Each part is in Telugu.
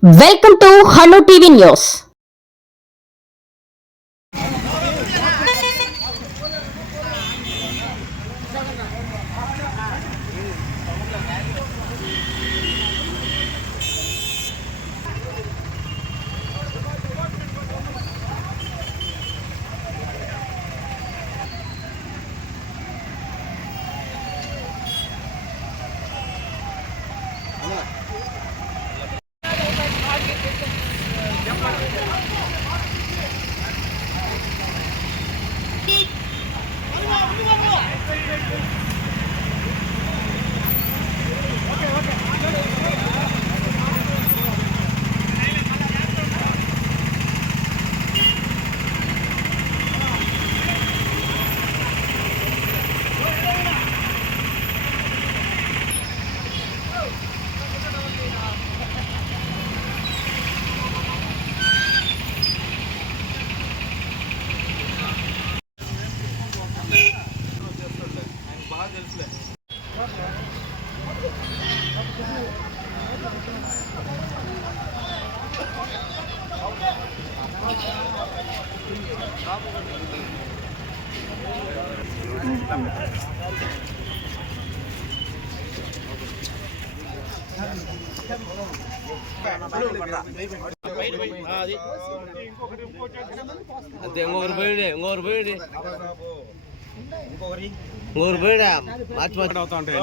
Welcome to Hello TV News. ఇంకొకటి పోయిడే ఇంకొకటి పోయిడే நூறு பேர் மாற்றி மாற்றி అవుతా ఉంటాయి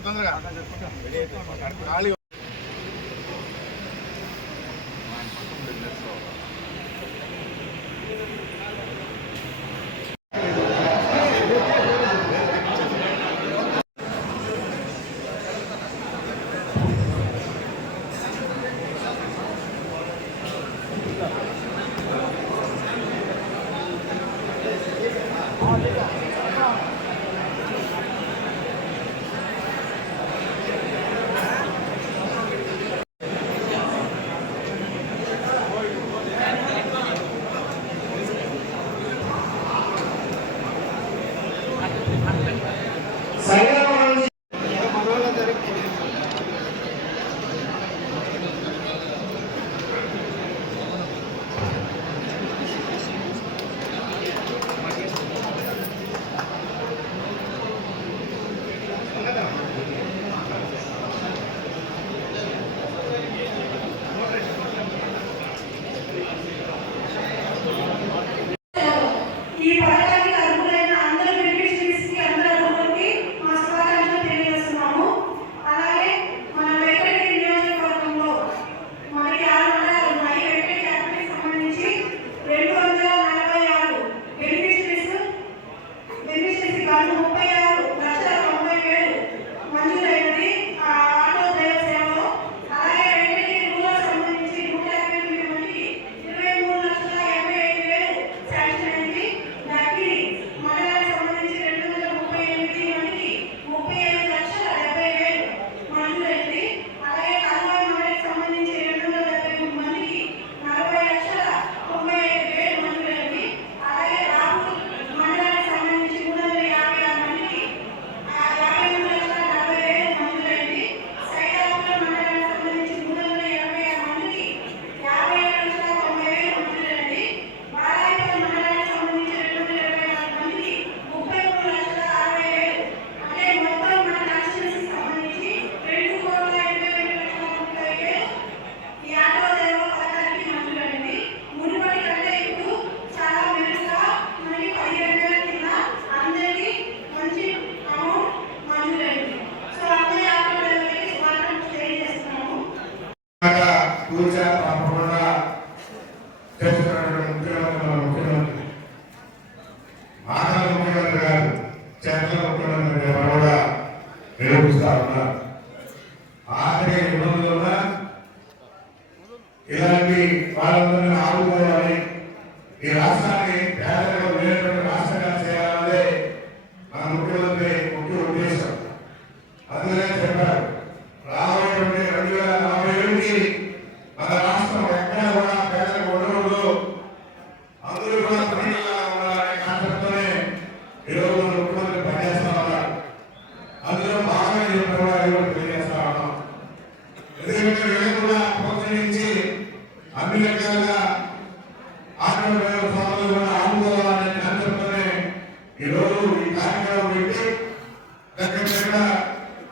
తొందరగా చెట్ల కొట్టడం కూడా నిరూపిస్తా ఉన్నారు. ఆఖరి ఇబ్బందులున్నా ఇలాంటి వాళ్ళందరినీ ఆడుకోవాలి ఈ రాష్ట్రాన్ని విధంగా ఆంధ్రప్రదేశ్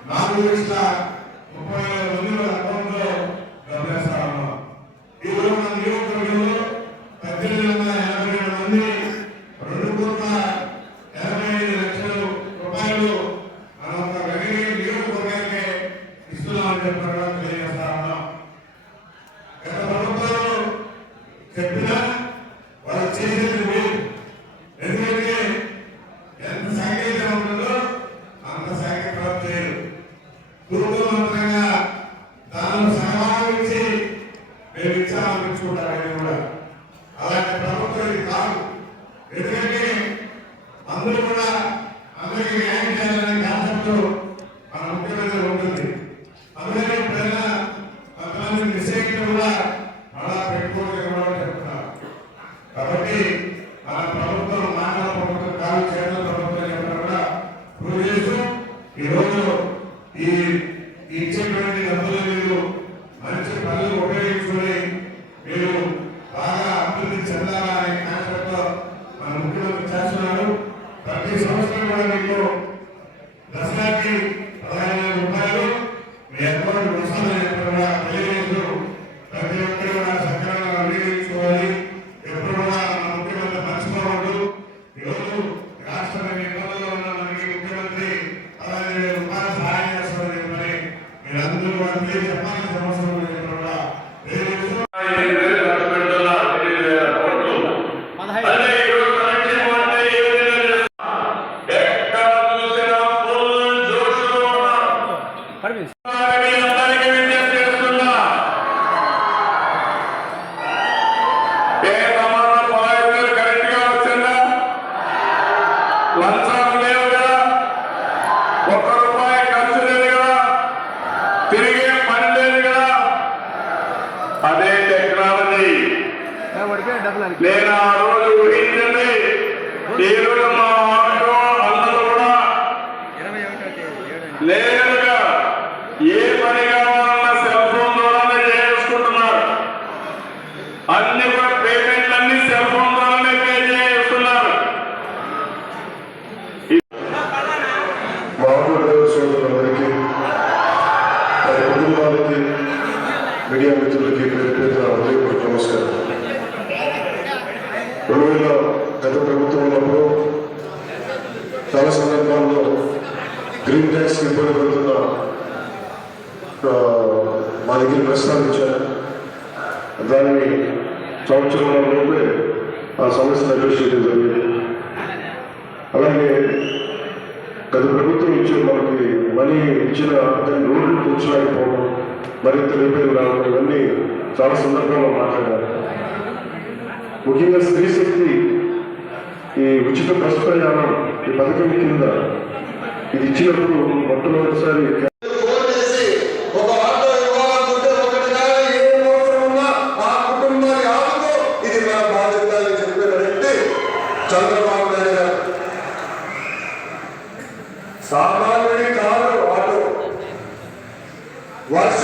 నాలుగు లక్షల ముప్పై వేల kwenye nafasi za నేను ఆ రోజు ఊహించండి ఈ రోజు మా ఆటో అందరూ కూడా. లేదుగా ఏ పని కావాలన్నా సెల్ ఫోన్ ద్వారానే చేసుకుంటున్నారు అన్ని కూడా పేమెంట్లన్నీ సెల్ ఫోన్ ద్వారానే పే చేస్తున్నారు మీడియా మిత్రులకి పేరు పేరు నమస్కారం. గొడవలో గత ప్రభుత్వం ఉన్నప్పుడు చాలా సందర్భాల్లో గ్రీన్ ట్యాక్స్ ఇబ్బంది పడుతున్న మా దగ్గర ప్రస్తావించారు. దానిని సంవత్సరంలోపే ఆ సమస్యను అడ్రస్ చేయడం జరిగింది. అలాగే గత ప్రభుత్వం ఇచ్చే మనకి మనీ ఇచ్చిన దాని రోడ్లు కూర్చోలేకపోవడం మరింత రిపేర్ రావడం ఇవన్నీ చాలా సందర్భంగా మాట్లాడారు. ముఖ్యంగా స్త్రీ శక్తి ఈ ఉచిత బస్సు ప్రయాణం ఈ పథకం కింద ఇది ఇచ్చినప్పుడు మొట్టమొదటిసారి చంద్రబాబు నాయుడు సామాన్యుడి కారు ఆటో. వర్ష